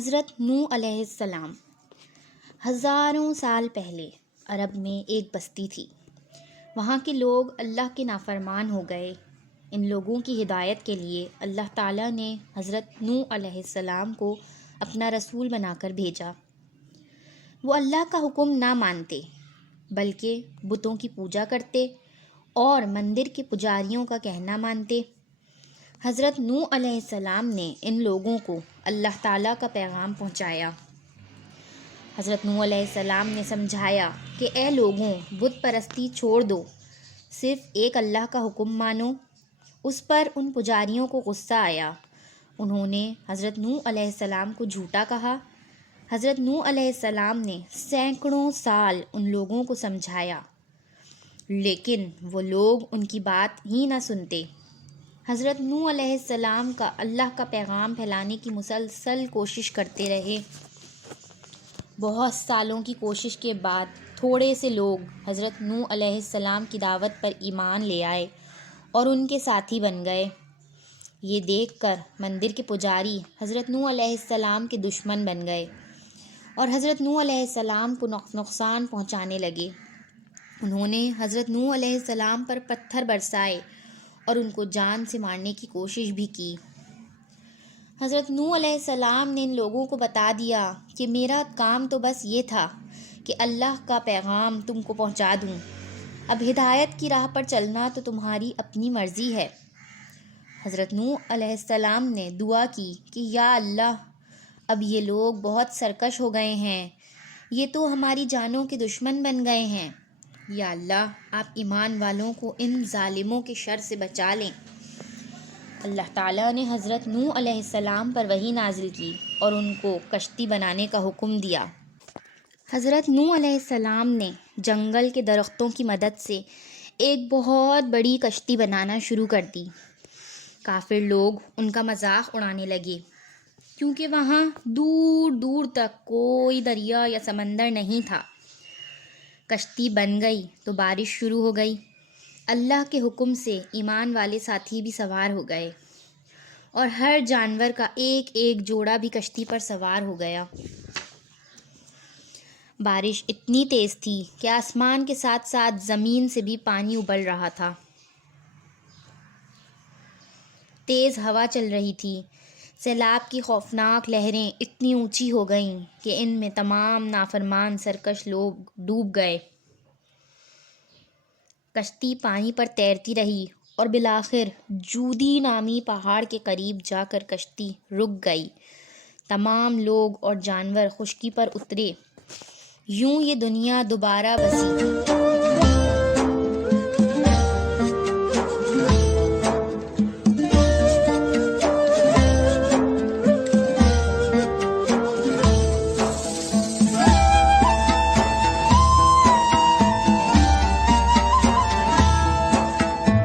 حضرت نوح علیہ السلام۔ ہزاروں سال پہلے عرب میں ایک بستی تھی۔ وہاں کے لوگ اللہ کے نافرمان ہو گئے۔ ان لوگوں کی ہدایت کے لیے اللہ تعالیٰ نے حضرت نوح علیہ السلام کو اپنا رسول بنا کر بھیجا۔ وہ اللہ کا حکم نہ مانتے بلکہ بتوں کی پوجا کرتے اور مندر کے پجاریوں کا کہنا مانتے۔ حضرت نوح علیہ السلام نے ان لوگوں کو اللہ تعالیٰ کا پیغام پہنچایا۔ حضرت نوح علیہ السلام نے سمجھایا کہ اے لوگوں، بت پرستی چھوڑ دو، صرف ایک اللہ کا حکم مانو۔ اس پر ان پجاریوں کو غصہ آیا۔ انہوں نے حضرت نوح علیہ السلام کو جھوٹا کہا۔ حضرت نوح علیہ السلام نے سینکڑوں سال ان لوگوں کو سمجھایا، لیکن وہ لوگ ان کی بات ہی نہ سنتے۔ حضرت نوح علیہ السلام کا اللہ کا پیغام پھیلانے کی مسلسل کوشش کرتے رہے۔ بہت سالوں کی کوشش کے بعد تھوڑے سے لوگ حضرت نوح علیہ السلام کی دعوت پر ایمان لے آئے اور ان کے ساتھی بن گئے۔ یہ دیکھ کر مندر کے پجاری حضرت نوح علیہ السلام کے دشمن بن گئے اور حضرت نوح علیہ السلام کو نقصان پہنچانے لگے۔ انہوں نے حضرت نوح علیہ السلام پر پتھر برسائے اور ان کو جان سے مارنے کی کوشش بھی کی۔ حضرت نوح علیہ السلام نے ان لوگوں کو بتا دیا کہ میرا کام تو بس یہ تھا کہ اللہ کا پیغام تم کو پہنچا دوں، اب ہدایت کی راہ پر چلنا تو تمہاری اپنی مرضی ہے۔ حضرت نوح علیہ السلام نے دعا کی کہ یا اللہ، اب یہ لوگ بہت سرکش ہو گئے ہیں، یہ تو ہماری جانوں کے دشمن بن گئے ہیں۔ یا اللہ، آپ ایمان والوں کو ان ظالموں کے شر سے بچا لیں۔ اللہ تعالیٰ نے حضرت نوح علیہ السلام پر وحی نازل کی اور ان کو کشتی بنانے کا حکم دیا۔ حضرت نوح علیہ السلام نے جنگل کے درختوں کی مدد سے ایک بہت بڑی کشتی بنانا شروع کر دی۔ کافر لوگ ان کا مذاق اڑانے لگے کیونکہ وہاں دور دور تک کوئی دریا یا سمندر نہیں تھا۔ کشتی بن گئی تو بارش شروع ہو گئی۔ اللہ کے حکم سے ایمان والے ساتھی بھی سوار ہو گئے اور ہر جانور کا ایک ایک جوڑا بھی کشتی پر سوار ہو گیا۔ بارش اتنی تیز تھی کہ آسمان کے ساتھ ساتھ زمین سے بھی پانی ابل رہا تھا۔ تیز ہوا چل رہی تھی۔ سیلاب کی خوفناک لہریں اتنی اونچی ہو گئیں کہ ان میں تمام نافرمان سرکش لوگ ڈوب گئے۔ کشتی پانی پر تیرتی رہی اور بالآخر جودی نامی پہاڑ کے قریب جا کر کشتی رک گئی۔ تمام لوگ اور جانور خشکی پر اترے۔ یوں یہ دنیا دوبارہ بسی۔